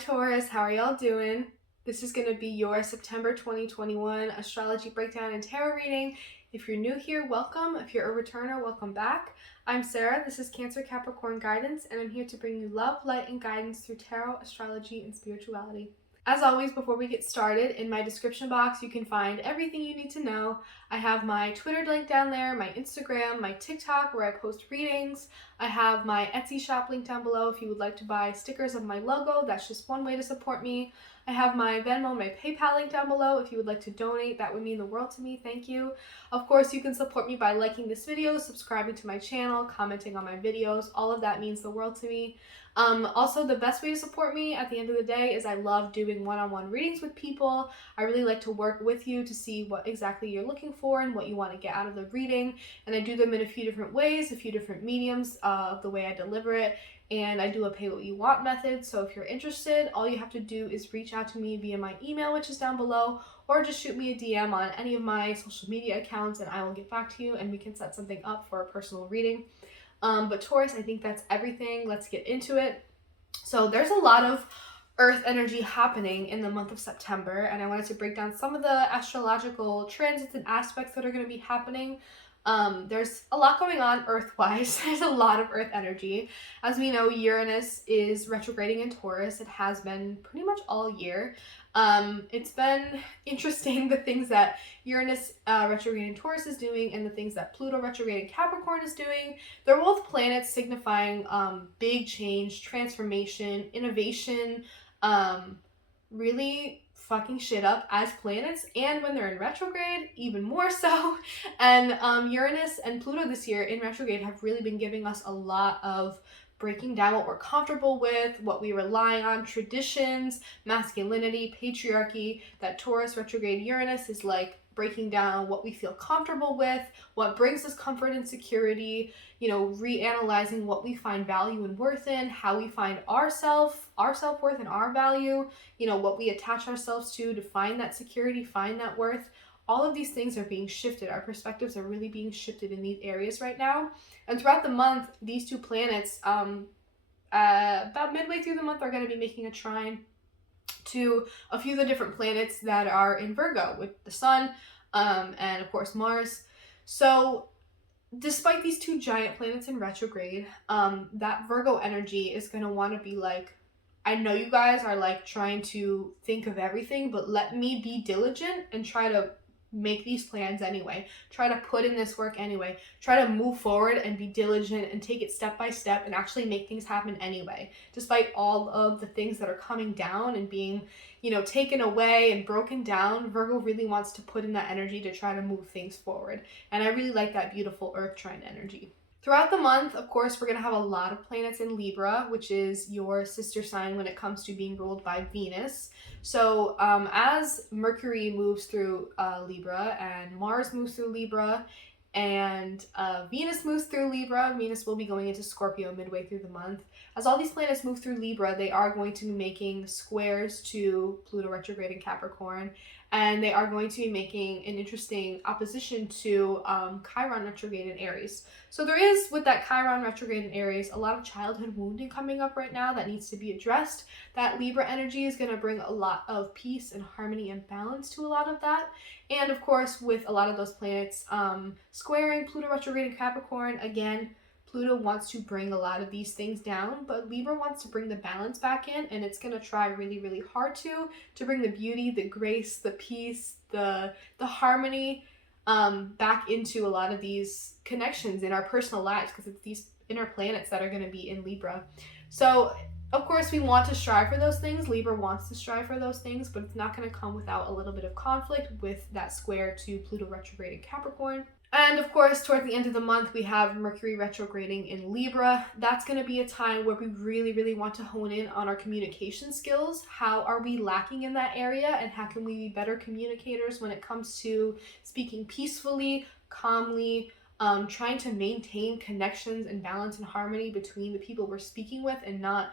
Taurus, how are y'all doing? This is going to be your September 2021 astrology breakdown and tarot reading. If you're new here, welcome. If you're a returner, welcome back. I'm Sarah, this is Cancer Capricorn Guidance, and I'm here to bring you love, light, and guidance through tarot, astrology, and spirituality. As always, before we get started, in my description box, you can find everything you need to know. I have my Twitter link down there, my Instagram, my TikTok where I post readings. I have my Etsy shop link down below if you would like to buy stickers of my logo. That's just one way to support me. I have my Venmo, my PayPal link down below if you would like to donate. That would mean the world to me. Thank you. Of course, you can support me by liking this video, subscribing to my channel, commenting on my videos. All of that means the world to me. Also, the best way to support me at the end of the day is I love doing one-on-one readings with people. I really like to work with you to see what exactly you're looking for and what you want to get out of the reading. And I do them in a few different ways, a few different mediums of the way I deliver it. And I do a pay what you want method. So if you're interested, all you have to do is reach out to me via my email, which is down below, or just shoot me a DM on any of my social media accounts and I will get back to you and we can set something up for a personal reading. But Taurus, I think that's everything. Let's get into it. So there's a lot of Earth energy happening in the month of September, and I wanted to break down some of the astrological transits and aspects that are going to be happening. There's a lot going on Earth-wise. There's a lot of Earth energy. As we know, Uranus is retrograding in Taurus. It has been pretty much all year. It's been interesting the things that Uranus retrograding Taurus is doing and the things that Pluto retrograding Capricorn is doing. They're both planets signifying big change, transformation, innovation, really fucking shit up as planets, and when they're in retrograde, even more so. And Uranus and Pluto this year in retrograde have really been giving us a lot of breaking down what we're comfortable with, what we rely on, traditions, masculinity, patriarchy. That Taurus retrograde Uranus is like breaking down what we feel comfortable with, what brings us comfort and security, reanalyzing what we find value and worth in, how we find our self-worth and our value, what we attach ourselves to find that security, find that worth. All of these things are being shifted. Our perspectives are really being shifted in these areas right now. And throughout the month, these two planets, about midway through the month, are going to be making a trine to a few of the different planets that are in Virgo, with the Sun and, of course, Mars. So despite these two giant planets in retrograde, that Virgo energy is going to want to be like, I know you guys are like trying to think of everything, but let me be diligent and try to make these plans anyway. Try to put in this work anyway. Try to move forward and be diligent and take it step by step and actually make things happen anyway. Despite all of the things that are coming down and being, taken away and broken down, Virgo really wants to put in that energy to try to move things forward. And I really like that beautiful Earth trine energy. Throughout the month, of course, we're going to have a lot of planets in Libra, which is your sister sign when it comes to being ruled by Venus. So as Mercury moves through Libra and Mars moves through Libra and Venus moves through Libra, Venus will be going into Scorpio midway through the month. As all these planets move through Libra, they are going to be making squares to Pluto retrograde in Capricorn, and they are going to be making an interesting opposition to Chiron retrograde in Aries. So there is, with that Chiron retrograde in Aries, a lot of childhood wounding coming up right now that needs to be addressed. That Libra energy is going to bring a lot of peace and harmony and balance to a lot of that. And of course, with a lot of those planets squaring Pluto retrograde in Capricorn, again, Pluto wants to bring a lot of these things down, but Libra wants to bring the balance back in, and it's going to try really, really hard to bring the beauty, the grace, the peace, the harmony back into a lot of these connections in our personal lives, because it's these inner planets that are going to be in Libra. So, of course, we want to strive for those things. Libra wants to strive for those things, but it's not going to come without a little bit of conflict with that square to Pluto retrograde in Capricorn. And of course, toward the end of the month, we have Mercury retrograding in Libra. That's going to be a time where we really, really want to hone in on our communication skills. How are we lacking in that area, and how can we be better communicators when it comes to speaking peacefully, calmly, trying to maintain connections and balance and harmony between the people we're speaking with, and not,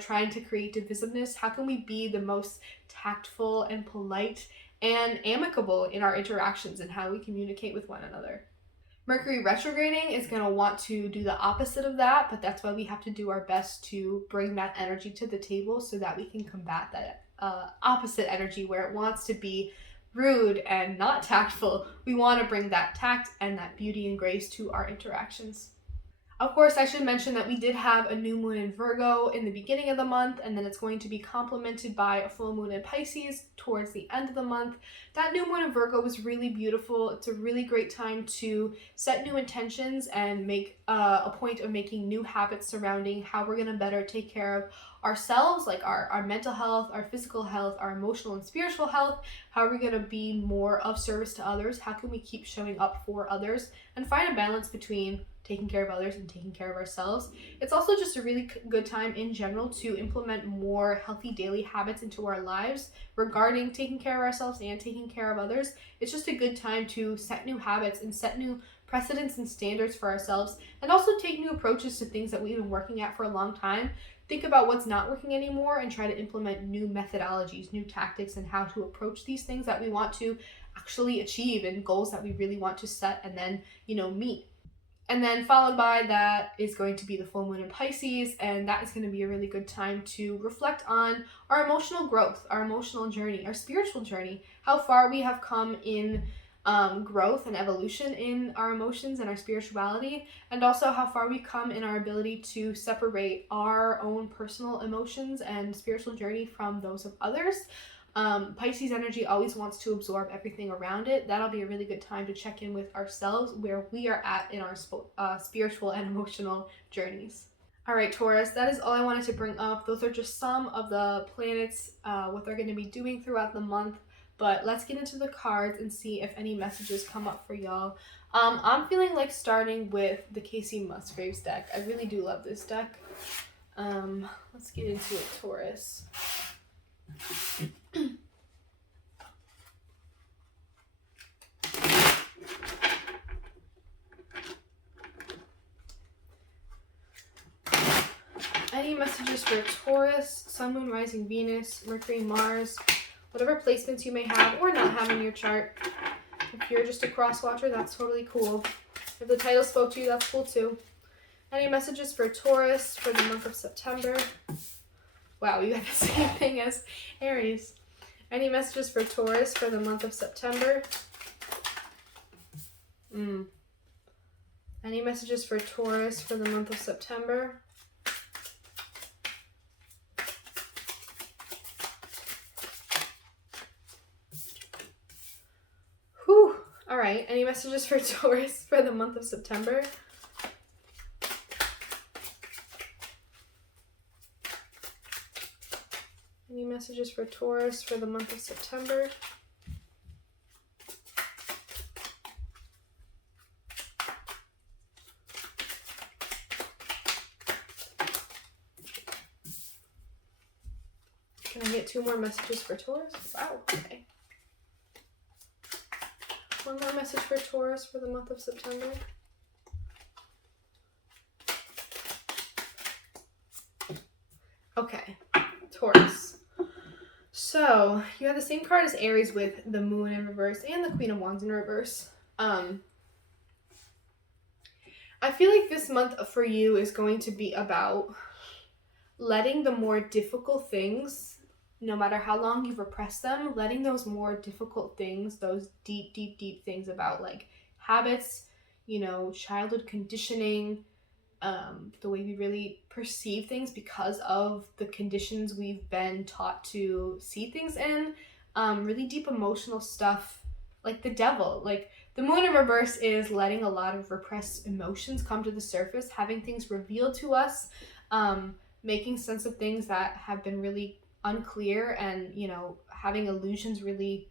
trying to create divisiveness. How can we be the most tactful and polite and amicable in our interactions and how we communicate with one another? Mercury retrograding is going to want to do the opposite of that, but that's why we have to do our best to bring that energy to the table so that we can combat that opposite energy where it wants to be rude and not tactful. We want to bring that tact and that beauty and grace to our interactions. Of course, I should mention that we did have a new moon in Virgo in the beginning of the month, and then it's going to be complemented by a full moon in Pisces towards the end of the month. That new moon in Virgo was really beautiful. It's a really great time to set new intentions and make a point of making new habits surrounding how we're going to better take care of ourselves, like our mental health, our physical health, our emotional and spiritual health. How are we going to be more of service to others? How can we keep showing up for others and find a balance between taking care of others and taking care of ourselves? It's also just a really good time in general to implement more healthy daily habits into our lives regarding taking care of ourselves and taking care of others. It's just a good time to set new habits and set new precedents and standards for ourselves, and also take new approaches to things that we've been working at for a long time. Think about what's not working anymore and try to implement new methodologies, new tactics, and how to approach these things that we want to actually achieve and goals that we really want to set and then, meet. And then followed by that is going to be the full moon in Pisces, and that is going to be a really good time to reflect on our emotional growth, our emotional journey, our spiritual journey, how far we have come in growth and evolution in our emotions and our spirituality, and also how far we come in our ability to separate our own personal emotions and spiritual journey from those of others. Pisces energy always wants to absorb everything around it. That'll be a really good time to check in with ourselves, where we are at in our spiritual and emotional journeys. All right, Taurus, that is all I wanted to bring up. Those are just some of the planets, what they're going to be doing throughout the month. But let's get into the cards and see if any messages come up for y'all. I'm feeling like starting with the Casey Musgraves deck. I really do love this deck. Let's get into it, Taurus. Any messages for Taurus, Sun, Moon, Rising, Venus, Mercury, Mars, whatever placements you may have or not have in your chart. If you're just a cross watcher, that's totally cool. If the title spoke to you, that's cool too. Any messages for Taurus for the month of September? Wow, you got the same thing as Aries. Any messages for Taurus for the month of September? Any messages for Taurus for the month of September? Whew. All right. Any messages for Taurus for the month of September? Any messages for Taurus for the month of September? Can I get 2 more messages for Taurus? Wow, okay. 1 more message for Taurus for the month of September. Okay, Taurus. So, you have the same card as Aries with the Moon in reverse and the Queen of Wands in reverse. I feel like this month for you is going to be about letting the more difficult things, no matter how long you've repressed them, letting those more difficult things, those deep, deep, deep things about like habits, childhood conditioning, the way we really perceive things because of the conditions we've been taught to see things in, really deep emotional stuff, like the devil. Like the Moon in reverse is letting a lot of repressed emotions come to the surface, having things revealed to us, making sense of things that have been really unclear, and having illusions really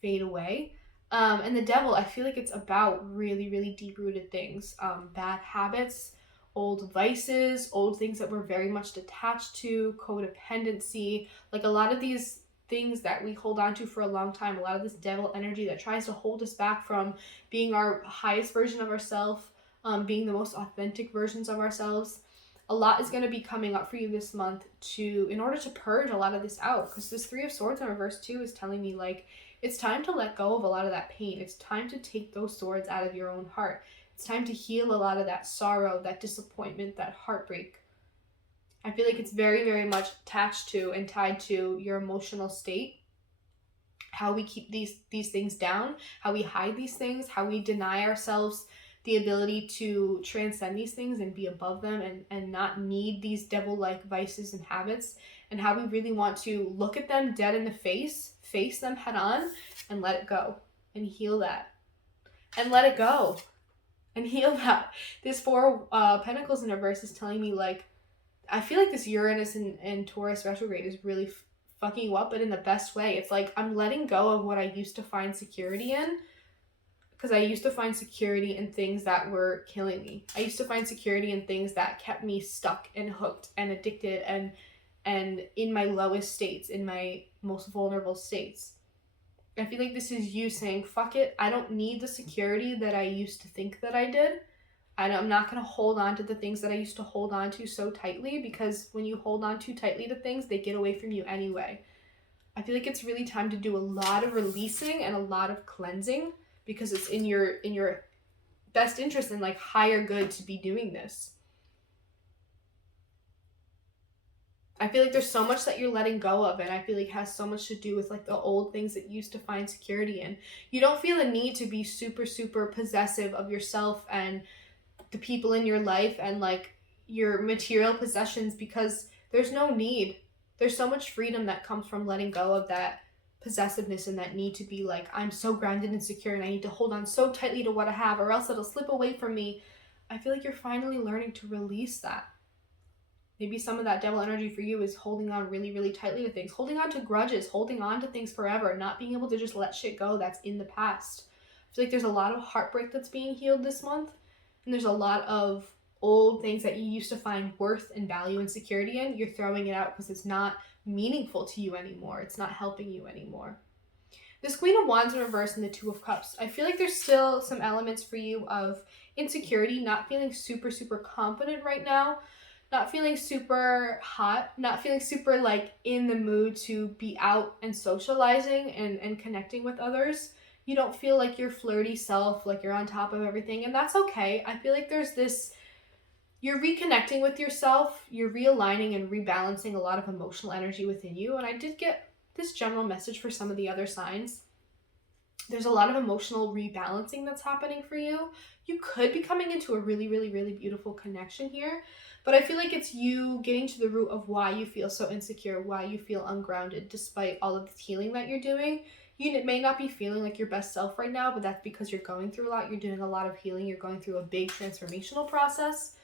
fade away. And the devil, I feel like it's about really, really deep-rooted things, bad habits, old vices, old things that we're very much attached to, codependency, like a lot of these things that we hold on to for a long time, a lot of this devil energy that tries to hold us back from being our highest version of ourselves, being the most authentic versions of ourselves. a lot is going to be coming up for you this month in order to purge a lot of this out, because this Three of Swords in reverse too is telling me like it's time to let go of a lot of that pain. It's time to take those swords out of your own heart. It's time to heal a lot of that sorrow, that disappointment, that heartbreak. I feel like it's very, very much attached to and tied to your emotional state, how we keep these things down, how we hide these things, how we deny ourselves the ability to transcend these things and be above them, and not need these devil-like vices and habits, and how we really want to look at them dead in the face them head on, and let it go and heal that, and let it go and heal that. This Four Pentacles in reverse is telling me like, I feel like this Uranus and Taurus retrograde is really fucking you up, but in the best way. It's like I'm letting go of what I used to find security in, because I used to find security in things that were killing me. I used to find security in things that kept me stuck and hooked and addicted and in my lowest states, in my most vulnerable states. I feel like this is you saying, fuck it, I don't need the security that I used to think that I did. I'm not going to hold on to the things that I used to hold on to so tightly, because when you hold on too tightly to things, they get away from you anyway. I feel like it's really time to do a lot of releasing and a lot of cleansing, because it's in your best interest and like higher good to be doing this. I feel like there's so much that you're letting go of, and I feel like it has so much to do with like the old things that you used to find security in. You don't feel a need to be super, super possessive of yourself and the people in your life and like your material possessions, because there's no need. There's so much freedom that comes from letting go of that possessiveness and that need to be like, I'm so grounded and secure and I need to hold on so tightly to what I have or else it'll slip away from me. I feel like you're finally learning to release that. Maybe some of that devil energy for you is holding on really, really tightly to things, holding on to grudges, holding on to things forever, not being able to just let shit go that's in the past. I feel like there's a lot of heartbreak that's being healed this month, and there's a lot of old things that you used to find worth and value and security in. You're throwing it out because it's not meaningful to you anymore. It's not helping you anymore. This Queen of Wands in reverse and the Two of Cups. I feel like there's still some elements for you of insecurity, not feeling super, super confident right now, not feeling super hot, not feeling super like in the mood to be out and socializing and connecting with others. You don't feel like your flirty self, like you're on top of everything, and that's okay. I feel like there's this, you're reconnecting with yourself, you're realigning and rebalancing a lot of emotional energy within you, and I did get this general message for some of the other signs. There's a lot of emotional rebalancing that's happening for you. You could be coming into a really, really, really beautiful connection here, but I feel like it's you getting to the root of why you feel so insecure, why you feel ungrounded despite all of the healing that you're doing. You may not be feeling like your best self right now, but that's because you're going through a lot. You're doing a lot of healing. You're going through a big transformational process.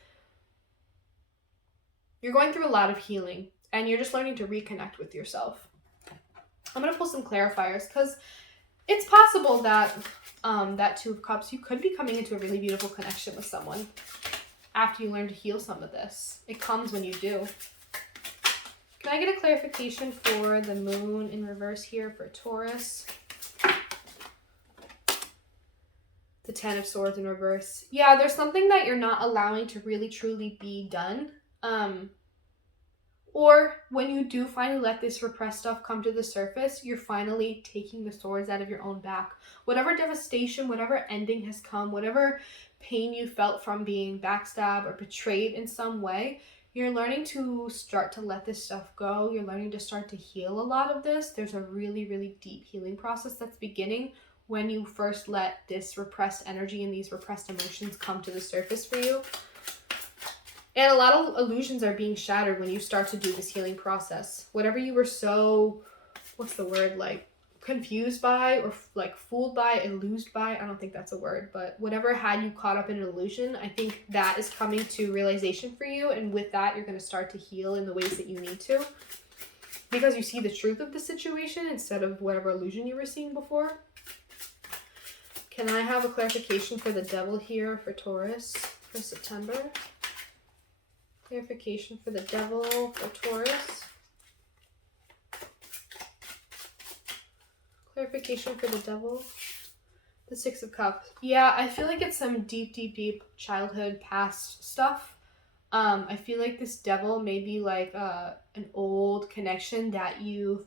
You're going through a lot of healing, and you're just learning to reconnect with yourself. I'm going to pull some clarifiers, because it's possible that that Two of Cups, you could be coming into a really beautiful connection with someone after you learn to heal some of this. It comes when you do. Can I get a clarification for the Moon in reverse here for Taurus? The Ten of Swords in reverse. Yeah, there's something that you're not allowing to really truly be done. Or when you do finally let this repressed stuff come to the surface, you're finally taking the swords out of your own back. Whatever devastation, whatever ending has come, whatever pain you felt from being backstabbed or betrayed in some way, you're learning to start to let this stuff go. You're learning to start to heal a lot of this. There's a really, really deep healing process that's beginning when you first let this repressed energy and these repressed emotions come to the surface for you. And a lot of illusions are being shattered when you start to do this healing process. Whatever you were so, like confused by or like fooled by, illused by, I don't think that's a word, but whatever had you caught up in an illusion, I think that is coming to realization for you. And with that, you're going to start to heal in the ways that you need to, because you see the truth of the situation instead of whatever illusion you were seeing before. Can I have a clarification for the Devil here for Taurus for September? Clarification for the Devil for Taurus. Clarification for the Devil. The Six of Cups. Yeah, I feel like it's some deep, deep, deep childhood past stuff. I feel like this devil may be like an old connection that you've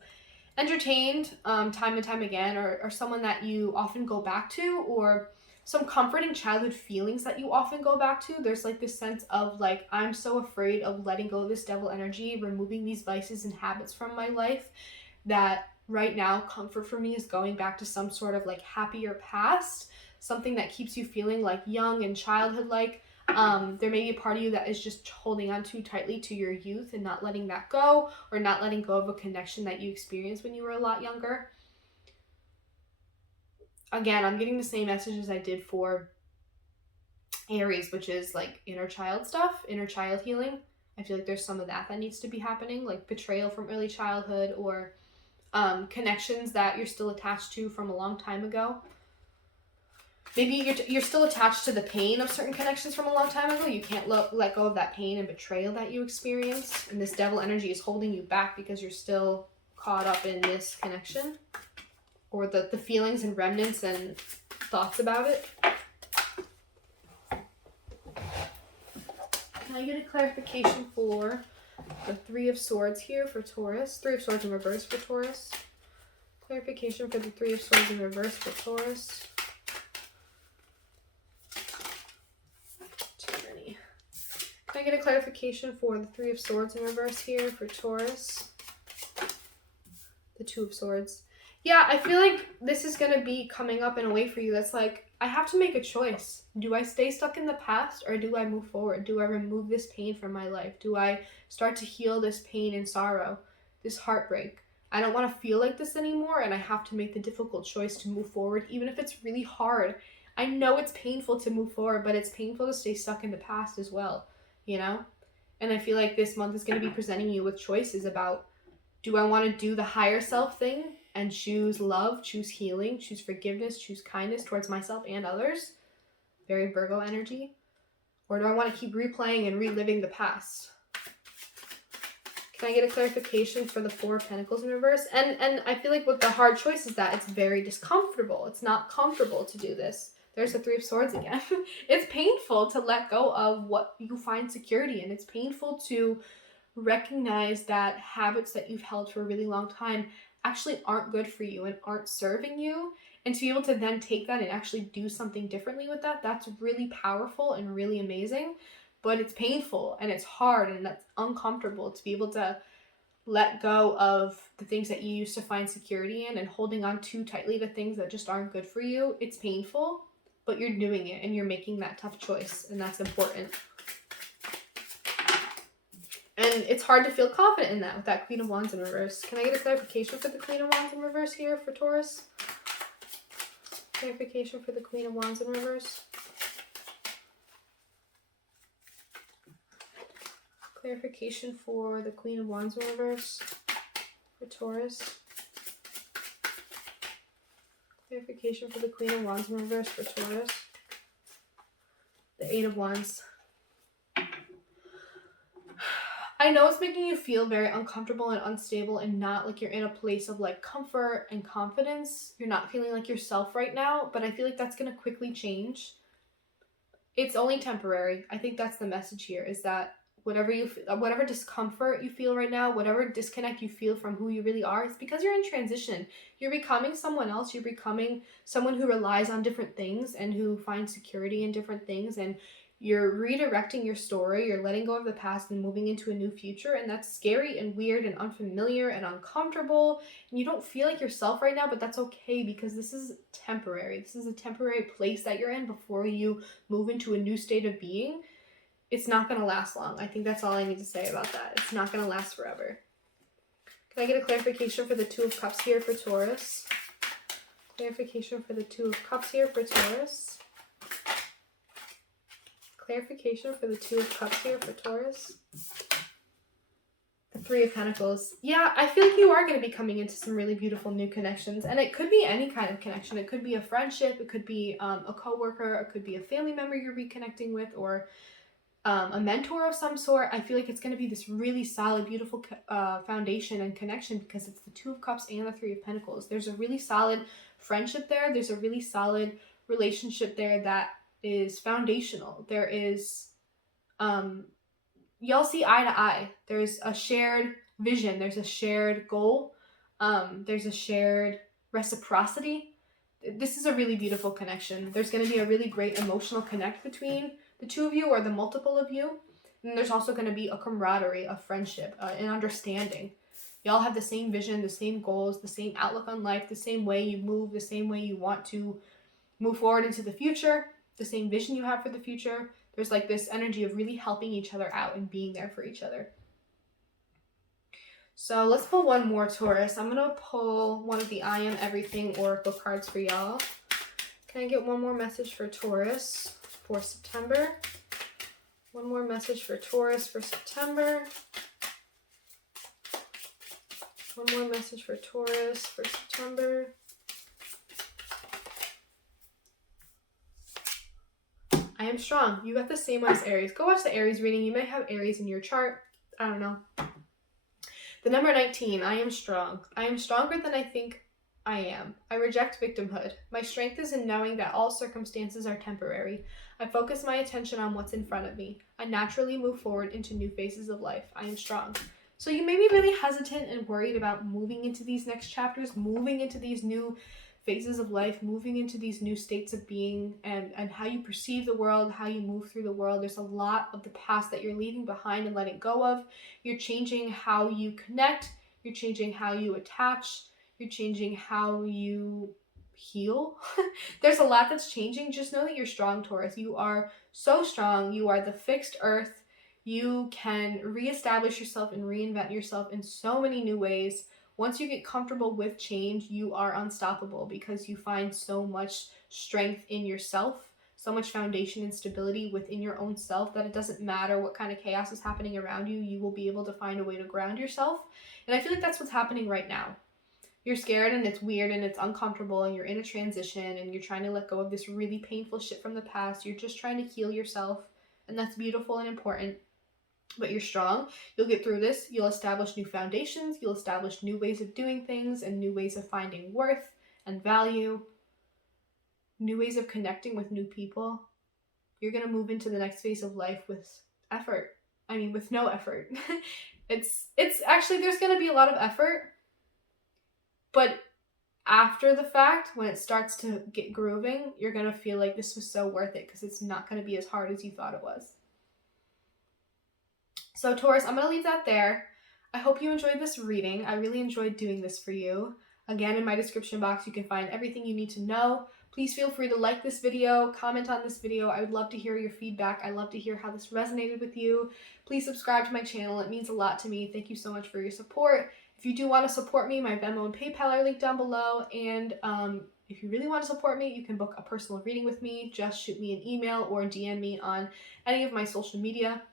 entertained time and time again, or someone that you often go back to, or some comforting childhood feelings that you often go back to. There's like this sense of like, I'm so afraid of letting go of this devil energy, removing these vices and habits from my life, that right now comfort for me is going back to some sort of like happier past, something that keeps you feeling like young and childhood like. There may be a part of you that is just holding on too tightly to your youth and not letting that go, or not letting go of a connection that you experienced when you were a lot younger. Again, I'm getting the same message as I did for Aries, which is like inner child stuff, inner child healing. I feel like there's some of that needs to be happening, like betrayal from early childhood, or connections that you're still attached to from a long time ago. Maybe you're still attached to the pain of certain connections from a long time ago. You can't let go of that pain and betrayal that you experienced. And this devil energy is holding you back because you're still caught up in this connection, or the feelings and remnants and thoughts about it. Can I get a clarification for the Three of Swords here for Taurus? Three of Swords in reverse for Taurus. Clarification for the Three of Swords in reverse for Taurus. Too many. Can I get a clarification for the Three of Swords in reverse here for Taurus? The Two of Swords. Yeah, I feel like this is going to be coming up in a way for you that's like, I have to make a choice. Do I stay stuck in the past, or do I move forward? Do I remove this pain from my life? Do I start to heal this pain and sorrow, this heartbreak? I don't want to feel like this anymore, and I have to make the difficult choice to move forward, even if it's really hard. I know it's painful to move forward, but it's painful to stay stuck in the past as well, you know? And I feel like this month is going to be presenting you with choices about, do I want to do the higher self thing and choose love, choose healing, choose forgiveness, choose kindness towards myself and others? Very Virgo energy. Or do I want to keep replaying and reliving the past? Can I get a clarification for the Four of Pentacles in reverse? And I feel like with the hard choice is that it's very discomfortable. It's not comfortable to do this. There's the Three of Swords again. It's painful to let go of what you find security in. It's painful to recognize that habits that you've held for a really long time actually aren't good for you and aren't serving you, and to be able to then take that and actually do something differently with that, that's really powerful and really amazing. But it's painful and it's hard and that's uncomfortable to be able to let go of the things that you used to find security in and holding on too tightly to things that just aren't good for you. It's painful, but you're doing it and you're making that tough choice, and that's important. And it's hard to feel confident in that with that Queen of Wands in reverse. Can I get a clarification for the Queen of Wands in reverse here for Taurus? Clarification for the Queen of Wands in reverse. Clarification for the Queen of Wands in reverse for Taurus. Clarification for the Queen of Wands in reverse for Taurus. The Eight of Wands. I know it's making you feel very uncomfortable and unstable and not like you're in a place of like comfort and confidence. You're not feeling like yourself right now, but I feel like that's going to quickly change. It's only temporary. I think that's the message here, is that whatever discomfort you feel right now, whatever disconnect you feel from who you really are, it's because you're in transition. You're becoming someone else. You're becoming someone who relies on different things and who finds security in different things, and you're redirecting your story. You're letting go of the past and moving into a new future, and that's scary and weird and unfamiliar and uncomfortable, and you don't feel like yourself right now, but that's okay, because this is temporary. This is a temporary place that you're in before you move into a new state of being. It's not going to last long. I think that's all I need to say about that. It's not going to last forever. Can I get a clarification for the Two of Cups here for Taurus? Clarification for the Two of Cups here for Taurus. Clarification for the Two of Cups here for Taurus. The Three of Pentacles. Yeah, I feel like you are going to be coming into some really beautiful new connections. And it could be any kind of connection. It could be a friendship. It could be a coworker. It could be a family member you're reconnecting with, or a mentor of some sort. I feel like it's going to be this really solid, beautiful foundation and connection, because it's the Two of Cups and the Three of Pentacles. There's a really solid friendship there. There's a really solid relationship there that is foundational. There is y'all see eye to eye. There's a shared vision. There's a shared goal. There's a shared reciprocity. This is a really beautiful connection. There's going to be a really great emotional connect between the two of you or the multiple of you. And there's also going to be a camaraderie, a friendship, an understanding. Y'all have the same vision, the same goals, the same outlook on life, the same way you move, the same way you want to move forward into the future, the same vision you have for the future. There's like this energy of really helping each other out and being there for each other. So let's pull one more, Taurus. I'm going to pull one of the I Am Everything Oracle cards for y'all. Can I get one more message for Taurus for September? One more message for Taurus for September. One more message for Taurus for September. I am strong. You got the same one as Aries. Go watch the Aries reading. You may have Aries in your chart. I don't know. The number 19. I am strong. I am stronger than I think I am. I reject victimhood. My strength is in knowing that all circumstances are temporary. I focus my attention on what's in front of me. I naturally move forward into new phases of life. I am strong. So you may be really hesitant and worried about moving into these next chapters, moving into these new phases of life, moving into these new states of being, and how you perceive the world, how you move through the world. There's a lot of the past that you're leaving behind and letting go of. You're changing how you connect. You're changing how you attach. You're changing how you heal. There's a lot that's changing. Just know that you're strong, Taurus. You are so strong. You are the fixed earth. You can reestablish yourself and reinvent yourself in so many new ways. Once you get comfortable with change, you are unstoppable because you find so much strength in yourself, so much foundation and stability within your own self that it doesn't matter what kind of chaos is happening around you, you will be able to find a way to ground yourself. And I feel like that's what's happening right now. You're scared and it's weird and it's uncomfortable and you're in a transition and you're trying to let go of this really painful shit from the past. You're just trying to heal yourself, and that's beautiful and important. But you're strong. You'll get through this. You'll establish new foundations. You'll establish new ways of doing things and new ways of finding worth and value, new ways of connecting with new people. You're going to move into the next phase of life with effort. I mean, with no effort. It's actually, there's going to be a lot of effort, but after the fact, when it starts to get grooving, you're going to feel like this was so worth it because it's not going to be as hard as you thought it was. So Taurus, I'm going to leave that there. I hope you enjoyed this reading. I really enjoyed doing this for you. Again, in my description box, you can find everything you need to know. Please feel free to like this video, comment on this video. I would love to hear your feedback. I love to hear how this resonated with you. Please subscribe to my channel. It means a lot to me. Thank you so much for your support. If you do want to support me, my Venmo and PayPal are linked down below. And if you really want to support me, you can book a personal reading with me. Just shoot me an email or DM me on any of my social media.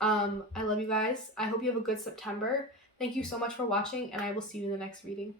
I love you guys. I hope you have a good September. Thank you so much for watching, and I will see you in the next reading.